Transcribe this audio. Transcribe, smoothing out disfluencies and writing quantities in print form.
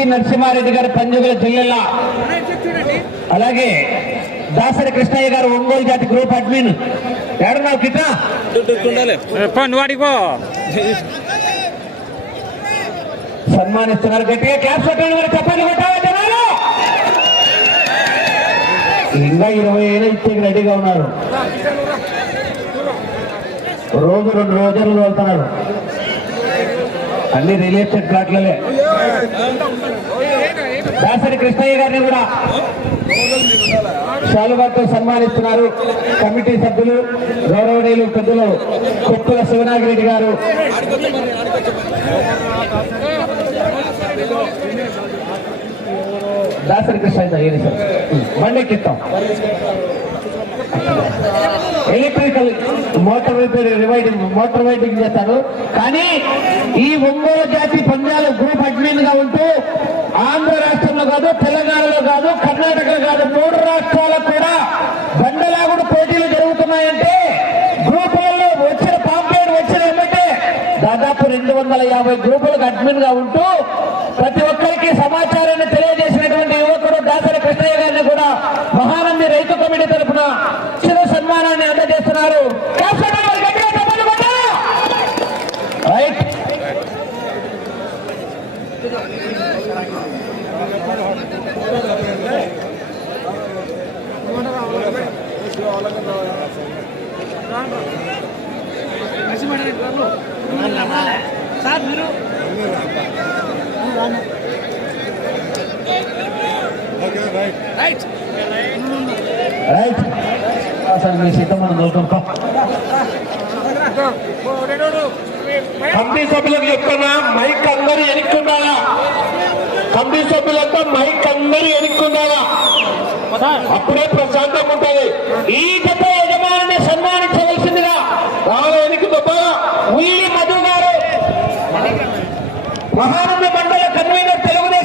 G Narasimha Reddy గారు పంజగుల జిల్లా, అలాగే దాసరి కృష్ణయ్య గారు ఒంగోలు జాతి గ్రూప్ అడ్మిన్. ఏడున్నావు కిట్ట వాడిపో సన్మానిస్తున్నారు. గట్టిగా క్లాస్ కొట్టండి, మరి చెప్పండి కొట్టావా జనాలు. ఇంకా 20 ఏళ్ళు ఇచ్చే రెడీగా ఉన్నారు. రోజు 2 రోజులు వెళ్తున్నారు. అన్ని రిలేటెడ్ ప్లాట్లలే. దాసరి కృష్ణయ్య గారిని కూడా శాలువాతో సన్మానిస్తున్నారు కమిటీ సభ్యులు, గౌరవనీయులు పెద్దలు కొప్పుల శివనాగిరెడ్డి గారు. దాసరి కృష్ణయ్య ఏది సార్ బండెక్కిస్తాం. ఎలక్ట్రికల్ మోటార్ వైడింగ్ చేస్తారు. కానీ ఈ ఒంగోలు జాతి పంజాల గ్రూప్ అడ్మిన్ గా ఉంటూ ఆంధ్ర రాష్ట్రంలో కాదు, తెలంగాణలో కాదు, కర్ణాటకలో కాదు, 3 రాష్ట్రాలకు కూడా బండలాగుడు పోటీలు జరుగుతున్నాయంటే గ్రూపులలో వచ్చిన పాంప్లెట్ వచ్చిన ఏమంటే దాదాపు 250 గ్రూపులకు అడ్మిన్ గా ఉంటూ ప్రతి ఒక్కరికి సమాచారాన్ని తెలియజేసినటువంటి యువకుడు దాసరి కృష్ణయ్య గారిని కూడా మహానంది రైతు కమిటీ తరఫున చిర సన్మానాన్ని అందజేస్తున్నారు. రైట్ సార్ మీరు రైట్ అసలు మీ సిద్ధం మనం దొరుకుతాం. కమిటీ సభ్యులకు చెప్తున్నా, మైక్ అందరూ ఎన్నుకుండాలా. కమిటీ సభ్యులంతా మైక్ అందరూ ఎన్నుకుండాలా, అప్పుడే ప్రశాంతంగా ఉంటుంది. ఈ జత యజమానిని సన్మానించవలసిందిగా రావాలి. ఎన్నికతో వీడి మధు గారు మహానంద మండల కన్వీనర్ తెలుగుదేశం